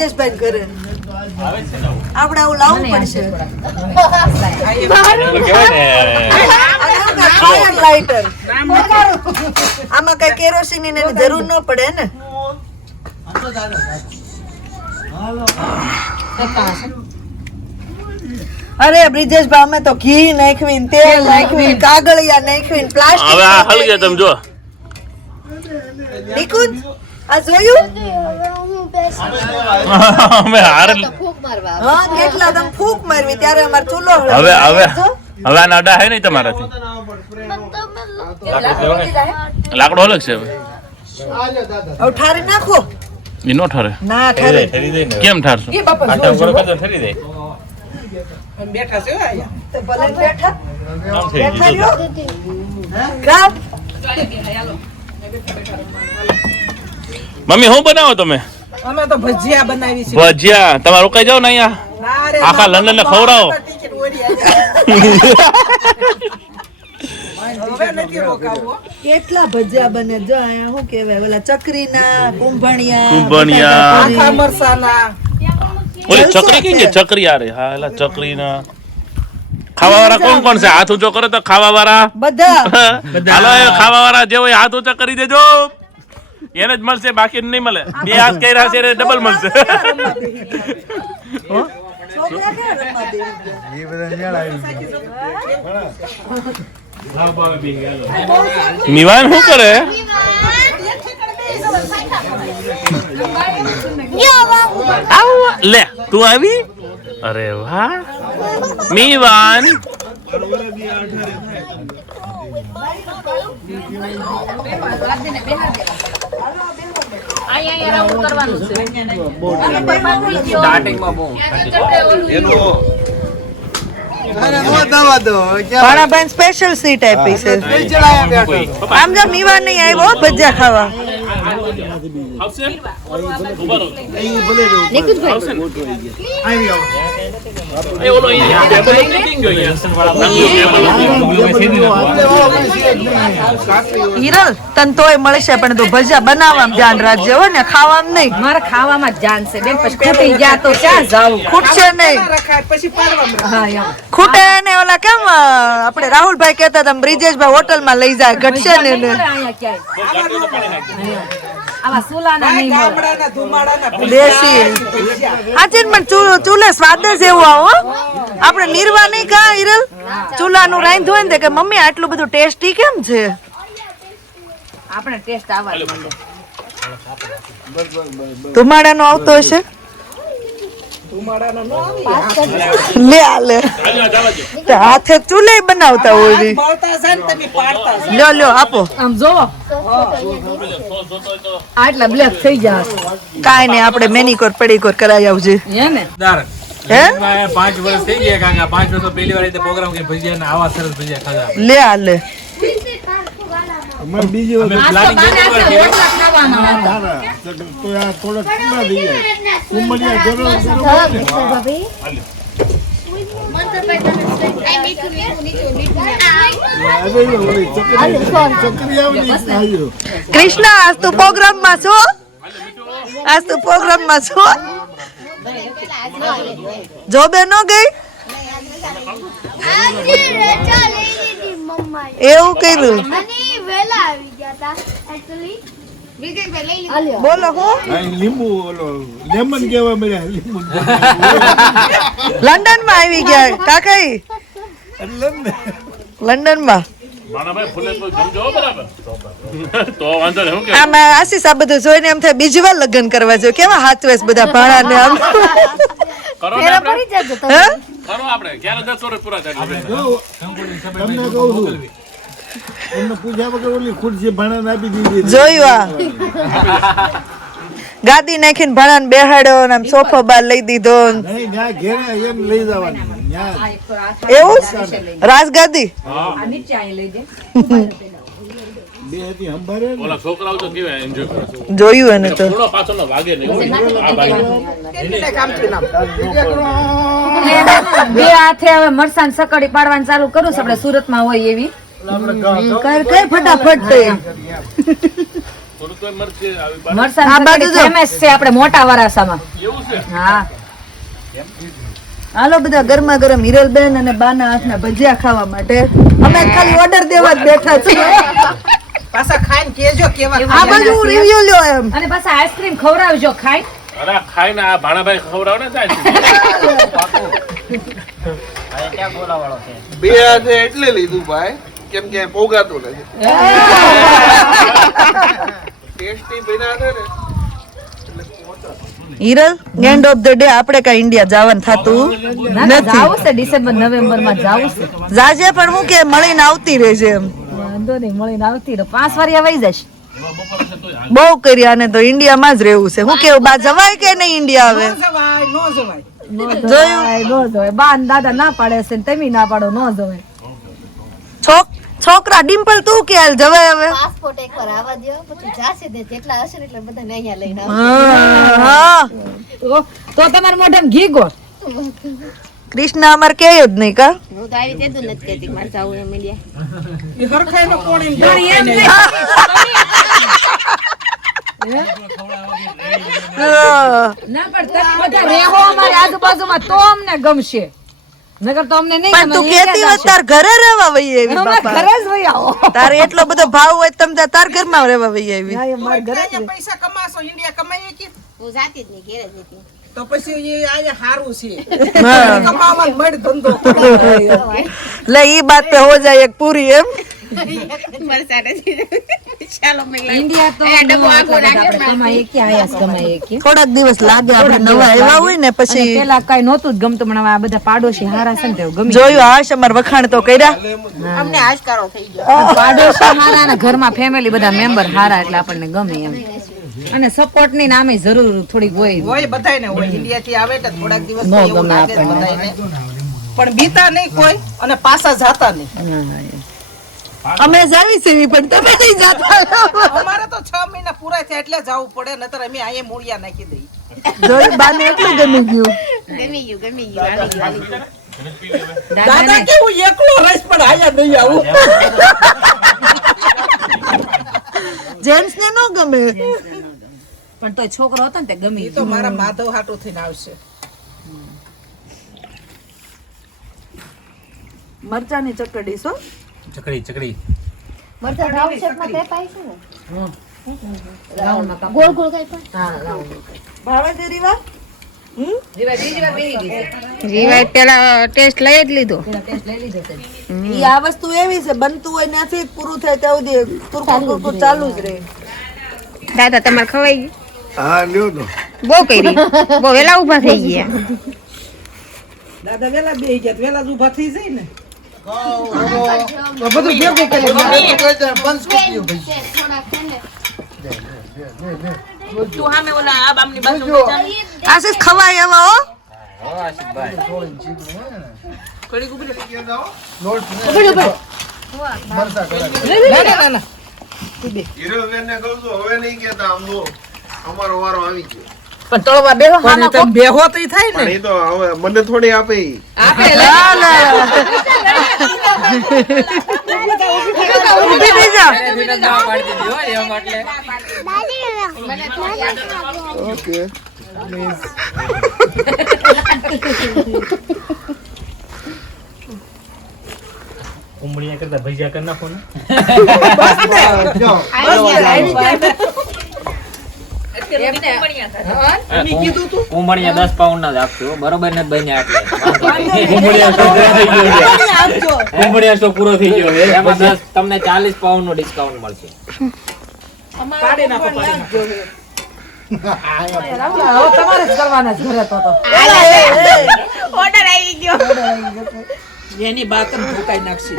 બ્રિજેશભાઈ ઘરે. આપણે આવું લાવવું પડશે. લાઇટર આમાં કઈ કેરોસીનની એની જરૂર ન પડે ને. અરે બ્રિજેશભાઈ અમે તો ઘી નાખવી તેલ નાખવી કાગળિયા નાખવી પ્લાસ્ટિક હવે આ હલગે તમે જો નિકુંજ આ જોયું? અમે હાર હા કેટલા તમે ફૂંક મારવી ત્યારે અમાર ચૂલો હવે હવે હવે આ નાડા હે નહીં તમારાથી. લાકડો અલગ છે હવે. હવે ઠારી નાખો. એ નો ઠરે. ના ઠરે કેમ ઠારશું? તો ભલે બેઠા. બેઠા રહ્યો. કાપ. મમ્મી શું બનાવો તમે? અમે તો ભજીયા બનાવી છે ભજીયા. તમારે રોકાઈ જાવ ને અહીંયા. આખા લંડન ને ખવડાવો. કેટલા ભજીયા બને? જો અહીંયા શું કહેવાય? ઓલા ચકરીના કુંભણિયા કુંભણિયા. આખા મરસાના. ઓલી ચકરી કઈ છે. છે? ચકરી આરે હા એલા ચકરી ના ખાવા વાળા કોણ કોણ છે? હાથ ઊંચો કરે તો ખાવા વાળા બધા. હાલો એ ખાવા વાળા જે હોય હાથ ઊંચા કરી દેજો. એને જ મળશે બાકી નહીં મળે. બે હાથ કર્યા છે એને ડબલ મળશે? મિવાન શું કરે? લે તું આવી? અરે વાહ. મિવાન સ્પેશિયલ સીટ આપી છે. આમ જો મીવા નહીં આવ્યો ભજીયા ખાવા. આવશે? ઊભા રહો. આવશે ને? એ ઓલો અહીંયા ટેબલ નથી ગયો અહીંયા. હિરલ તને તોય મળશે પણ તું ભજીયા બનાવવામાં ધ્યાન રાખજે હો ને ખાવામાં નહીં મારે ખાવામાં જ જાન છે બેન પછી ખૂટી ગયા તો ક્યાં જાવું ખૂટશે નહીં પછી પાડવામાં ખૂટે ને ઓલા કેમ આપણે રાહુલભાઈ કહેતા હતા બ્રિજેશભાઈ હોટલમાં લઈ જાય ઘટશે ને આવા સુલાના નહીં ગામડાના ધુમાડાના દેશી. આજે પણ ચૂ- ચૂલે સ્વાદ જ એવો આવો આપણે નિર્વા નહીં કા ચૂલાનું રાંધું હોય ને કે મમ્મી આટલું બધું ટેસ્ટી કેમ છે? આપણે ટેસ્ટ આવવા ધુમાડાનો આવતો હશે? લે આ લે. હાથે ચૂલે બનાવતા હોય ને લ્યો લ્યો આપો. આમ જોવો. આટલા બ્લેક થઈ ગયા. કાંઈ નહીં આપણે મેનિકોર પેડિકોર કરાવી આવજે. હે ને? પાંચ વર્ષ થઈ ગયા કાકા. પાંચ વર્ષ પહેલી વાર પ્રોગ્રામ કે ભજીયા આવા સરસ ભજીયા ખાધા. લે. આ લે અમે પ્લાનિંગ કૃષ્ણ આજ તું પ્રોગ્રામમાં છો? આજ તું પ્રોગ્રામમાં છો? જોબે ન ગઈ? એવું કર્યું? બોલો લીંબુ ઓલો લેમન કેવા મળ્યા લીંબુ. લંડનમાં આવી ગયા. કાકાઈ? લંડનમાં લગ્ન કરવા જોઈએ કેવા હાથવેસ બધા ભાણા ને એમને પૂછ્યા વગર ઓલી ખુરશી ભાણા આપી દીધી. જોયું આ. ગાદી નાખીને ભાણા બેહાડ્યો ને આમ સોફો બાર લઈ દીધો. નહીં ત્યાં ઘેરે એમ લઈ જવાની. એવું? રાજગાદી જાય એને તો. થોડો પાછો ન વાગે નહીં. આ ભાઈ બે હાથે હવે મરસાન સકડી પાડવાનું ચાલુ કરું છે. આપણે સુરતમાં હોય એવી. કર કઈ ફટાફટ આપણે મોટા વરાસામાં હા. હાલો બધા ગરમા ગરમ હિરલબેન અને બાના હાથના ભજીયા ખાવા માટે. અમે ખાલી ઓર્ડર દેવા જ બેઠા છીએ. પાછા ખાઈને કેજો કેવા આ બાજુ રિવ્યુ લ્યો એમ. અને પાછા આઈસ્ક્રીમ ખવડાવજો ખાઈ. અરે આ ખાઈને આ ભાણાભાઈ ખવડાવ ને થાય બે એટલે લીધું ભાઈ. કેમ કે પોગાતું નથી. ટેસ્ટી બન્યા છે ને Hiral end of the day આપણે કઈ ઇન્ડિયા જવાનું થતું નથી. જાવું છે ડિસેમ્બર નવેમ્બરમાં જાવું છે. જાજે પણ હું કે મળીને આવતી રહેજે એમ. વાંધો નહીં મળીને આવતી રહે. પાંચ વાર આવી જશે. બહુ કર્યા ને તો ઇન્ડિયામાં જ રહેવું છે. હું કેવું બા જવાય કે નહીં ઇન્ડિયા હવે? જવાય નો જવાય. જોયું? બા દાદા ના પાડે છે તમે ના પાડો નો જોવે છોક છોકરા ડિમ્પલ તું કે હાલ જવાય હવે. પાસપોર્ટ એકવાર આવા દો પછી જાશે દે જેટલા હશે ને એટલે બધાને અહીંયા લઈને આવો તો તમાર તમારા ઘી ગો કૃષ્ણ અમાર કે જ નહીં કા? હું તો આવી તેતું નથી કેતી માર જાવું એમ ઇન્ડિયા એ હરખાઈનો કોણ એમ હા. ના પણ તમે બધા રહેવો અમારી આજુબાજુમાં તો અમને ગમશે. નગર તો અમને નહીં પણ તું કેતી હોય તાર ઘરે રહેવા વઈ એવી બાપા. ઘરે જ વહી આવો. તારે એટલો બધો ભાવ હોય તમ તાર ઘર ઘરમાં રહેવા વઈ આવી. ઘરે પૈસા કમાશો ઇન્ડિયા કમાઈએ કે? હું જાતી જ નહીં ઘરે જતી તો પછી એ આજે સારું છે. કમાવામાં મળ ધંધો લે ઈ બાત પે હો જાય એક પૂરી એમ. થોડાક દિવસ લાગે આપણે નવા આવ્યા હોય ને પછી પેલા કઈ નહોતું જ ગમતું પણ આ બધા પાડોશી હારા છે ને જોયું હાશ અમાર વખાણ તો કર્યા. અમને આજકારો થઈ ગયો. પાડોશી હારા ને ઘરમાં ફેમિલી બધા મેમ્બર હારા એટલે આપણને ગમે એમ. અને સપોર્ટની નામે જરૂર થોડીક હોય. હોય બધાયને હોય. ઇન્ડિયા થી આવે તો થોડાક દિવસ નો ગમે આપણને. પણ બીતા નહીં કોઈ અને પાછા જાતા નહીં. અમે જાવી સેવી પણ તમે નહીં જાતા. અમારે તો છ મહિના પૂરા થયા એટલે જવું પડે નતર અમે અહીંયા મૂળિયા નાખી દઈ જોઈ બાને એટલું ગમી ગયું. ગમી ગયું ગમી ગયું આવી ગયું આવી ગયું. દાદા એકલો રહીશ પણ આયા નહીં આવું. જેન્ટ્સ ને ન ગમે. પણ તો છોકરો હતો ને તે ગમી તો મારા માધવ હાટુ થઈને આવશે. મરચાની ચકડી છો ચકડી ચકડી. મરચાં રાઉન્ડ શેપમાં ટેપ છે ને? રાઉન્ડમાં ગોળ ગોળ કઈ હા રાઉન્ડ ભાવે છે રીવા? રીવાય પેલા ટેસ્ટ લઈ જ લીધો. ઈ આ વસ્તુ એવી છે બનતું હોય નથી પૂરું થાય ત્યાં સુધી કુરકુર કુરકુર ચાલુ જ રહે. દાદા તમારે ખવાઈ ગયું? હા લ્યો તો. બહુ કરી. બહુ વેલા ઊભા થઈ ગયા. દાદા વેલા બે ગયા તો વેલા જ ઊભા થઈ જાય ને. બધું ભેગું કરી આશીષ ખવાય એવા હો અમારો વારો આવી ગયો. પણ તળવા બેહો પણ તમે બેહો તો થાય ને. પણ એ તો હવે મને થોડી આપે આપે ઓકે. ઉમળિયા કરતા ભજીયા કરી નાખો ને. ઉમળિયા દસ પાઉન્ડ ના જ આપજો બરોબર નથી બન્યા એટલે. સ્ટોક પૂરો થઈ ગયો એમાં દસ તમને ચાલીસ પાઉન્ડનું ડિસ્કાઉન્ટ મળશે. પાડી નાખો પાડી નાખો હવે. તમારે જ કરવાના છે ઘરે તો તો. ઓર્ડર આવી ગયો. એની બાત ભૂકાઈ નાખશે.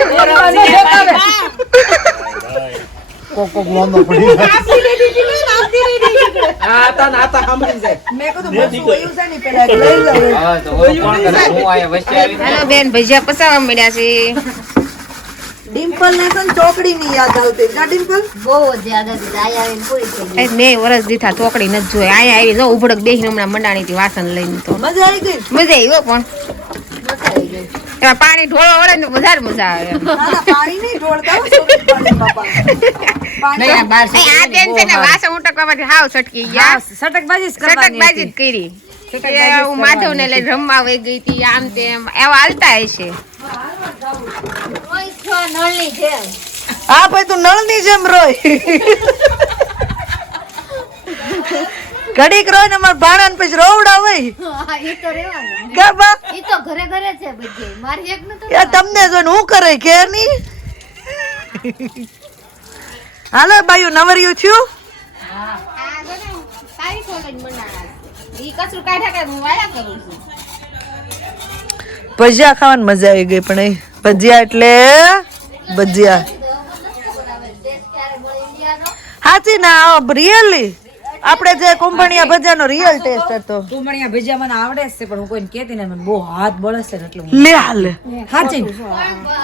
કોક કોક પડી જાય આ તા ના તા સાંભળી જાય. મેં કીધું બધું વયું છે ને પેલા લઈ લઉં. હા તો હવે કોણ કરે? હું આયા વચ્ચે આવી હાલો બેન ભજીયા પસાવા મળ્યા છે. ડિમ્પલ ને ચોકડી ની યાદ આવતી. જા ડિમ્પલ. બહુ જ યાદ હતી આયા આવીને પૂરી થઈ ગઈ. બે વર્ષ દીઠા ચોકડી નથી જોઈ. આયા આવી જો ઉભડક બેહીને હમણાં મંડાણી થી વાસણ લઈને તો. મજા આવી ગઈ? મજા આવી હો પણ. એમાં પાણી ઢોળો વળે ને વધારે મજા આવે. ના ના પાણી નહીં ઢોળતા આ બેન છે ને વાસણ ઉટકવામાંથી હાવ સટકી ગયા. સટકબાજી સટકબાજી જ કરી. હું માધવને લઈને રમવા વહી ગઈ હતી આમ તેમ. એવા હાલતા હશે હા ભાઈ તું નળની જેમ રોય. ઘડીક રોય ને મારા ભાણા પછી રોવડાવે એ તો રેવાનું કા એ તો ઘરે ઘરે છે બધી. મારી એક તો યા તમને જોઈને હું કરે કે ની? હાલો બાયુ નવરિયું થયું? આ જો ને, તારી ખોલે જ મંડાણા છે. ઈ કચરું કાઢ્યા કે હું વાયા કરું છું. ભજીયા ખાવાની મજા આવી ગઈ પણ એ. ભજીયા એટલે ભજીયા. હાચી ના રિયલી? આપણે જે કુંભણિયા ભજીયાનો રિયલ ટેસ્ટ હતો. કુંભણિયા ભજીયા મને આવડે છે પણ હું કોઈને કહેતી ને મને બહુ હાથ બળે છે એટલે હું લે હાલ. હાચીન.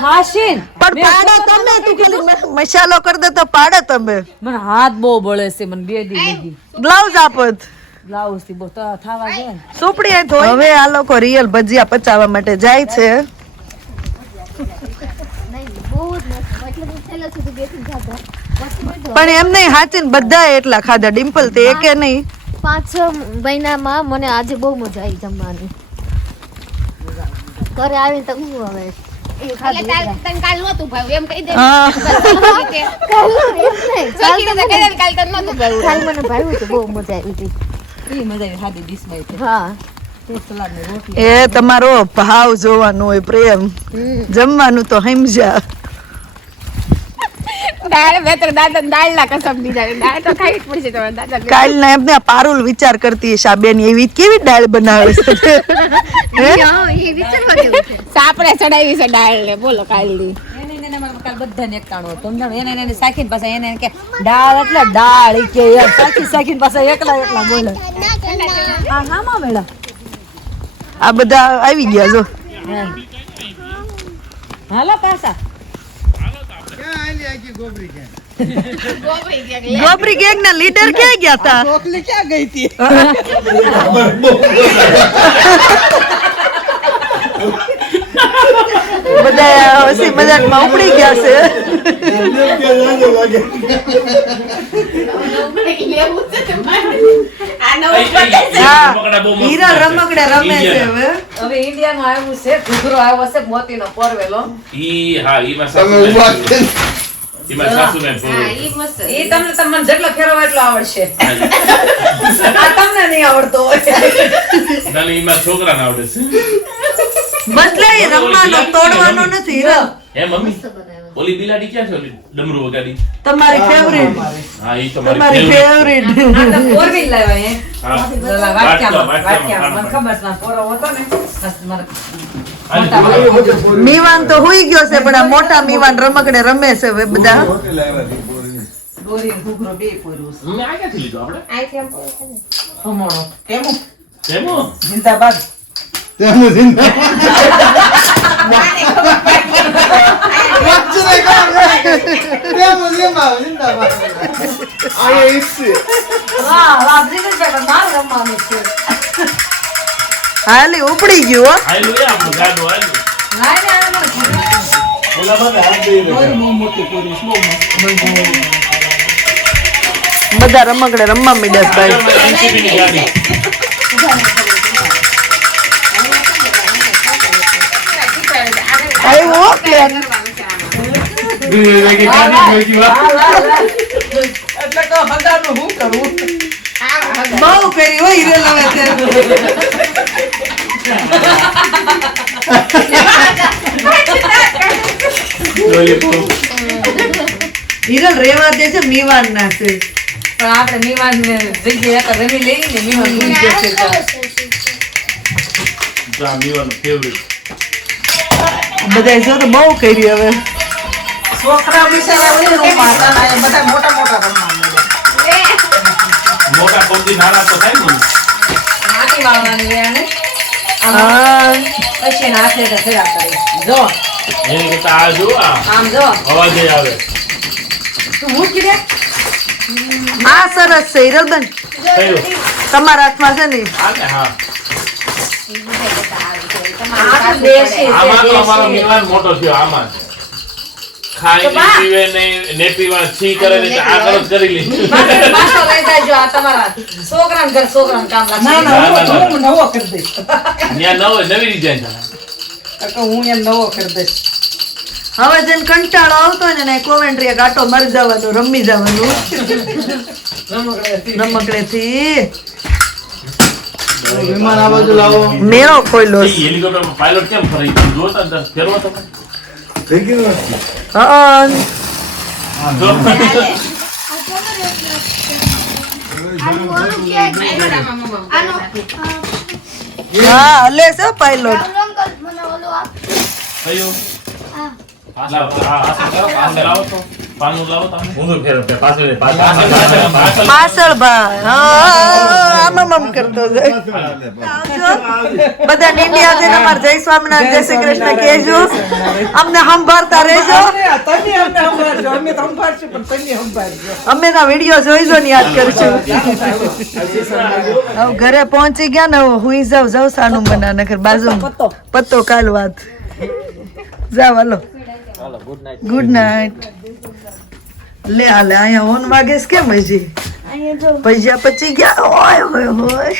હાશીન પણ પાડો તમે તું ખાલી મસાલો કરી દે તો પાડો તમે. મને હાથ બહુ બળે છે મને બે દી લગી બ્લાઉઝ આપત બ્લાઉઝથી બહુ થાવા ને. સુપડી ધોઈ. હવે આ લોકો રિયલ ભજીયા પચાવવા માટે જાય છે. નહીં બહુ જ મસ્ત એટલે હું છેલ્લે સુધી બેસી જાતો પણ એમ નહીં હાચીને બધા એટલા ખાધા. ડિમ્પલ તે એકે નહીં. પાંચ છ મહિનામાં મને આજે બહુ મજા આવી જમવાની. ઘરે આવીને તો હું હવે એ તમારો ભાવ જોવાનો હોય પ્રેમ. જમવાનું તો સમજ્યા દાળ બે ત્રણ દાદા દાળના કસમ દીધા દાળ તો ખાવી જ પડશે તમારે દાદા કાલના એમને પારુલ વિચાર કરતી હશે એવી કેવી દાળ બનાવે છે? સાપડે ચડાવી છે દાળ ને બોલો કાલની. એને એને એને મારા કાલ બધાને એકટાણું હતું. સમજાણું? એને એને એને સાખીને એને એને કે દાળ એટલે દાળ. કે સાખી સાખીને પાછા એકલા એકલા બોલે. આ હામાં મેળા આ બધા આવી ગયા જો. હાલો પાછા. ગોબરી ગેંગ ના લીડર ક્યાં ગયા હતા ચોકલી ક્યાં ગઈ હતી બધા હસી મજાકમાં ઉપડી ગયા છે. હીરા રમકડે રમે છે હવે. હવે ઇન્ડિયામાં આવ્યું છે ઘૂઘરો આવ્યો છે મોતીનો પરવેલો. ઈ હા ઈમાં તમે સાસુ ઊભા ઈમાં સાસુ ને એ તમને તમને જેટલો ફેરવો એટલો આવડશે. આ તમને નહીં આવડતો હોય. ઈમાં છોકરાને આવડે છે. બદલાય રમવાનો તોડવાનો નથી હીરા. હે મમ્મી? ઓલી બિલાડી ક્યાં છે ઓલી ડમરુ વગાડી? તમારી ફેવરિટ હા ઈ તમારી તમારી ફેવરેટ આ તો four wheel લાવ્યા હે. હા. મને ખબર છે, પોરો હતો ને, મીવાન તો હુઈ ગયો છે પણ આ મોટા મીવાન રમકડે રમે છે હવે બધા દોરી ઘૂઘરો બે પોર્યું છે. હમ, આ ક્યાંથી લીધું આપણે? ખમણો. કેમું? કેમ? જિંદાબાદ. તેનું જિંદા વાહ, વાહ, જીગર છે, પણ મારે રમવાનું છે. હાલી ઉપડી ગયું હો આયલું એ આપણું ગાડું આયલું લાય ને આ મને. ઓલા બધા હાથ દઈ દે. મોટી પોરી છે, બધા રમકડે રમવા મીડ્યા ભાઈ આવ્યો ગાડી. એટલે તો હગાનું હું કરું બહુ કરી હો હીરે લવે. હીરલ રેવા દે છે મીવાન ના છે પણ આપણે મીવાન જગ્યાએ તો રમી લઈ ને મીવાન ગયો છે મીવાનું favourite. બધા જો તો બહુ કર્યું હવે છોકરા બિચારા ઓલી રૂમમાં હતા ને અહીંયા બધા મોટા મોટા રમવા મોટા પગથી નાના તો થાય ને? હાથી વાળવાની રે પછી એના તો ફેરા કરે. જો. એને કરતા આ જો આમ જો. અવાજ આવે. તું મૂકી દે. આ સરસ છે હિરલબેન. તમારા હાથમાં છે ને. હા. દેશી મોટો થયો આમાં ખાય નહીં પીવે નહીં નેપી વાળા છી કરે ને આ કરો કરી લે પાછળ પાછળ લઈ જાજો આ તમારા છોકરાને ઘર છોકરાને કામ લાગશે. ના ના હું નવો કરી દઈશ. ત્યાં નવો નવી ડિઝાઇન તો હું એમ નવો કરી દઈશ. હવે જેને કંટાળો આવતો હોય ને કોમેન્ટ્રી ગાટો મરી મારી જવાનું રમી જવાનું બાજુ લાવો. મેળો ખોલ્યો. હેલિકોપ્ટર પાયલોટ કેમ ફરી જોતા ફેરવો તમે. થઈ ગયું હા. હા હલે છે પાયલોટ થયું લાવો આ આ લાવો તો પાછળ ભાઈ. હા આમ આમ કરતો જાય. બધા ઇન્ડિયા છે અમારે જય સ્વામિનારાયણ જય શ્રી કૃષ્ણ કહેજો. અમને સંભાળતા રહેજો. અમે તો સંભાળશું પણ તમે સંભાળજો. અમે ના વીડિયો જોઈજો ને યાદ કરશું હવે ઘરે પહોંચી ગયા ને હું હુઈ જાવ જાવ સાનું બના નગર બાજુ પત્તો કાલ વાત જાવ હાલો. ગુડ નાઇટ લે હાલે અહીંયા ઓન વાગે છે કેમ હજી? પૈસા પચી ગયા? ઓય હોય હોય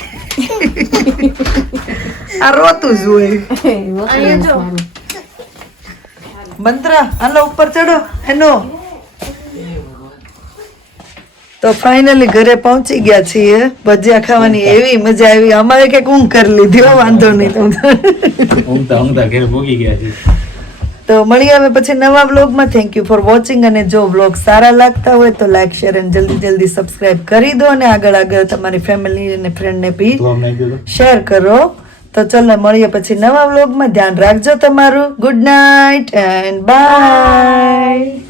આ રોતું જ હોય. મંત્રા હાલો ઉપર ચડો એનો તો ફાઇનલી ઘરે પહોંચી ગયા છીએ. ભજીયા ખાવાની એવી મજા આવી. અમારે કંઈક ઊંઘ કરી લીધી વાંધો નહીં. તમને ઊંઘતા ઊંઘતા ઘરે ભોગી ગયા છે તો મળીએ આવે પછી નવા વ્લોગમાં. થેન્ક યુ ફોર વોચિંગ અને જો વ્લોગ સારા લાગતા હોય તો લાઈક શેર અને જલ્દી જલ્દી સબસ્ક્રાઇબ કરી દો અને આગળ આગળ તમારી ફેમિલી અને ફ્રેન્ડને બી શેર કરો. તો ચલો મળીએ પછી નવા વ્લોગમાં. ધ્યાન રાખજો તમારું. Good night and by